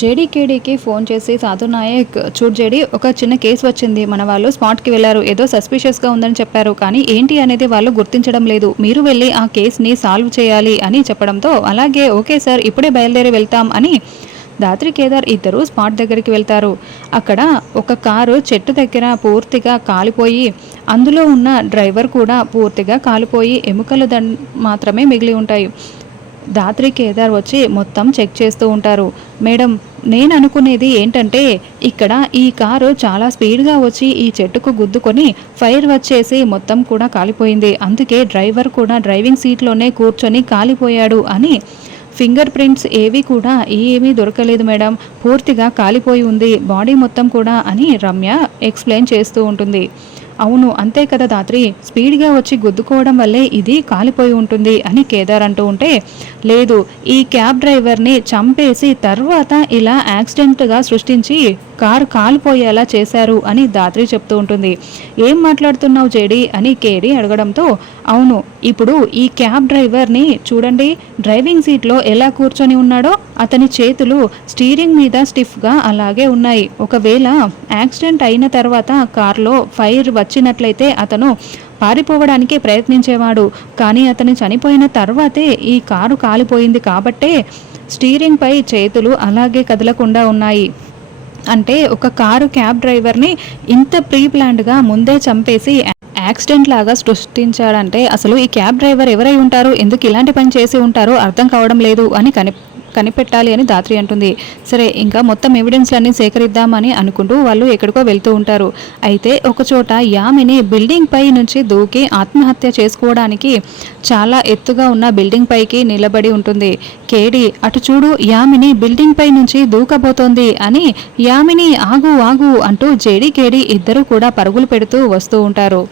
జేడీకేడీకి phone చేసి సాధు Naik చూడ్ JD ఒక చిన్న కేసు వచ్చింది. మన వాళ్ళు స్పాట్కి వెళ్ళారు. ఏదో సస్పిషియస్గా ఉందని చెప్పారు. కానీ ఏంటి అనేది వాళ్ళు గుర్తించడం లేదు. మీరు వెళ్ళి ఆ కేసుని సాల్వ్ చేయాలి అని చెప్పడంతో అలాగే ఓకే సార్ ఇప్పుడే బయలుదేరి వెళ్తాం అని దాత్రి కేదార్ ఇద్దరు స్పాట్ దగ్గరికి వెళ్తారు. అక్కడ ఒక కారు చెట్టు దగ్గర పూర్తిగా కాలిపోయి అందులో ఉన్న డ్రైవర్ కూడా పూర్తిగా కాలిపోయి ఎముకలు దండ్ మాత్రమే మిగిలి ఉంటాయి. దాత్రి కేదార్ వచ్చి మొత్తం చెక్ చేస్తూ ఉంటారు. మేడం నేను అనుకునేది ఏంటంటే ఇక్కడ ఈ కారు చాలా స్పీడ్గా వచ్చి ఈ చెట్టుకు గుద్దుకొని ఫైర్ వచ్చేసి మొత్తం కూడా కాలిపోయింది. అందుకే డ్రైవర్ కూడా డ్రైవింగ్ సీట్లోనే కూర్చొని కాలిపోయాడు అని ఫింగర్ ప్రింట్స్ ఏవి కూడా ఏమీ దొరకలేదు మేడం. పూర్తిగా కాలిపోయి ఉంది. బాడీ మొత్తం కూడా అని రమ్య ఎక్స్ప్లెయిన్ చేస్తూ ఉంటుంది. అవును అంతే కదా దాత్రి స్పీడ్గా వచ్చి గుద్దుకోవడం వల్లే ఇది కాలిపోయి ఉంటుంది అని కేదార్ అంటూ ఉంటే లేదు ఈ క్యాబ్ డ్రైవర్ని చంపేసి తర్వాత ఇలా యాక్సిడెంట్గా సృష్టించి కారు కాలిపోయేలా చేశారు అని దాత్రి చెప్తూ ఉంటుంది. ఏం మాట్లాడుతున్నావు జేడి? అని కేడి అడగడంతో అవును ఇప్పుడు ఈ క్యాబ్ డ్రైవర్ని చూడండి డ్రైవింగ్ సీట్లో ఎలా కూర్చొని ఉన్నాడో అతని చేతులు స్టీరింగ్ మీద స్టిఫ్గా అలాగే ఉన్నాయి. ఒకవేళ యాక్సిడెంట్ అయిన తర్వాత కార్లో ఫైర్ వచ్చినట్లయితే అతను పారిపోవడానికి ప్రయత్నించేవాడు. కానీ అతను చనిపోయిన తర్వాతే ఈ కారు కాలిపోయింది కాబట్టే స్టీరింగ్పై చేతులు అలాగే కదలకుండా ఉన్నాయి. అంటే ఒక కారు క్యాబ్ డ్రైవర్ని ఇంత ప్రీ ప్లాన్డ్గా ముందే చంపేసి యాక్సిడెంట్ లాగా సృష్టించాడంటే అసలు ఈ క్యాబ్ డ్రైవర్ ఎవరై ఉంటారు? ఎందుకు ఇలాంటి పని చేసి ఉంటారో అర్థం కావడం లేదు అని కని కనిపెట్టాలి అని దాత్రి అంటుంది. సరే ఇంకా మొత్తం ఎవిడెన్స్లన్నీ సేకరిద్దామని అనుకుంటూ వాళ్ళు ఎక్కడికో వెళ్తూ ఉంటారు. అయితే ఒకచోట యామిని బిల్డింగ్ పై నుంచి దూకి ఆత్మహత్య చేసుకోవడానికి చాలా ఎత్తుగా ఉన్న బిల్డింగ్ పైకి నిలబడి ఉంటుంది. కేడి అటు చూడు యామిని బిల్డింగ్ పై నుంచి దూకబోతోంది అని యామిని ఆగు ఆగు అంటూ జేడి కేడి ఇద్దరు కూడా పరుగులు పెడుతూ వస్తూ ఉంటారు.